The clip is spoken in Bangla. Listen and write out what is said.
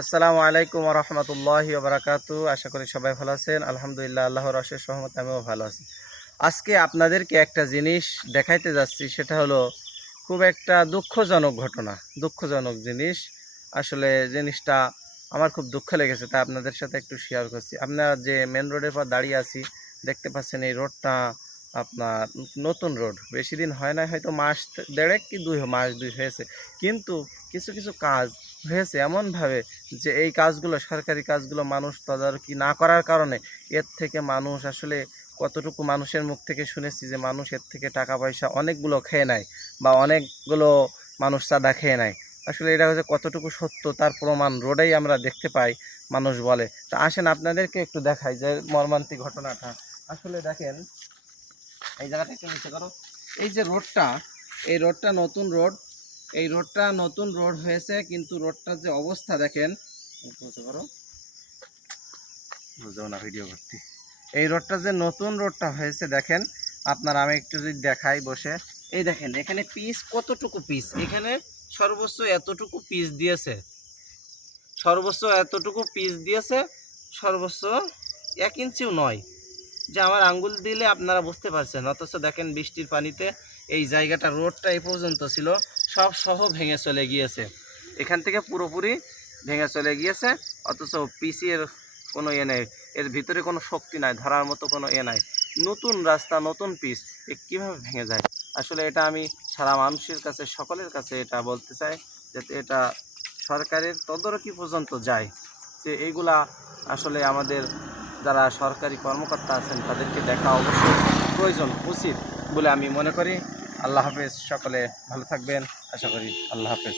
আসসালামু আলাইকুম ওয়া রাহমাতুল্লাহি ওয়া বারাকাতুহু। আশা করি সবাই ভালো আছেন। আলহামদুলিল্লাহ, আল্লাহর অশেষ রহমতে আমিও ভালো আছি। আজকে আপনাদেরকে একটা জিনিস দেখাইতে যাচ্ছি, সেটা হলো খুব একটা দুঃখজনক ঘটনা, দুঃখজনক জিনিস। আসলে জিনিসটা আমার খুব দুঃখ লেগেছে, তাই আপনাদের সাথে একটু শেয়ার করছি। আপনারা যে মেন রোডের পর দাঁড়িয়ে আছি, দেখতে পাচ্ছেন এই রোডটা আপনার নতুন রোড, বেশি দিন হয় না, হয়তো মাস দেড়েক কি মাস দুই হয়েছে। কিন্তু কিছু কিছু কাজ হয়েছে এমনভাবে যে এই কাজগুলো, সরকারি কাজগুলো মানুষ তদারকি না করার কারণে এর থেকে মানুষ আসলে কতটুকু মানুষের মুখ থেকে শুনেছি যে মানুষ এর থেকে টাকা পয়সা অনেকগুলো খেয়ে নেয় বা অনেকগুলো মানুষ চাঁদা খেয়ে নেয়। আসলে এটা হচ্ছে কতটুকু সত্য তার প্রমাণ রোডেই আমরা দেখতে পাই, মানুষ বলে। তো আসেন আপনাদেরকে একটু দেখাই যে মর্মান্তিক ঘটনাটা। আসলে দেখেন, এই জায়গাটা একটু নিচে করো। এই যে রোডটা, এই রোডটা নতুন রোড, এই রোডটা নতুন রোড হয়েছে, কিন্তু রোডটার যে অবস্থা দেখেন, করো বুঝবো না ভিডিও করতে। এই রোডটা যে নতুন রোডটা হয়েছে দেখেন আপনারা, আমি একটু যদি দেখাই বসে, এই দেখেন এখানে পিচ কতটুকু পিচ, এখানে সর্বোচ্চ এতটুকু পিচ দিয়েছে, সর্বোচ্চ এতটুকু পিচ দিয়েছে, সর্বোচ্চ 1 ইঞ্চিও নয়, যে আমার আঙ্গুল দিলে আপনারা বুঝতে পারছেন। অথচ দেখেন বৃষ্টির পানিতে এই জায়গাটা, রোডটা এই পর্যন্ত ছিল, সব সহ ভেঙে চলে গিয়েছে, এখান থেকে পুরোপুরি ভেঙে চলে গিয়েছে। অথচ পিসের কোনো নেই, এর ভিতরে কোনো শক্তি নাই, ধরার মতো কোনো নাই। নতুন রাস্তা, নতুন পিস, এ কীভাবে ভেঙে যায়? আসলে এটা আমি সারা মানুষের কাছে, সকলের কাছে এটা বলতে চাই, যাতে এটা সরকারের তদারকি পর্যন্ত যায়, যে এইগুলা আসলে আমাদের যারা সরকারি কর্মকর্তা আছেন তাদেরকে দেখা অবশ্যই প্রয়োজন, উচিত বলে আমি মনে করি। আল্লাহ হাফেজ, সকলে ভালো থাকবেন, আশা করি। আল্লাহ হাফেজ।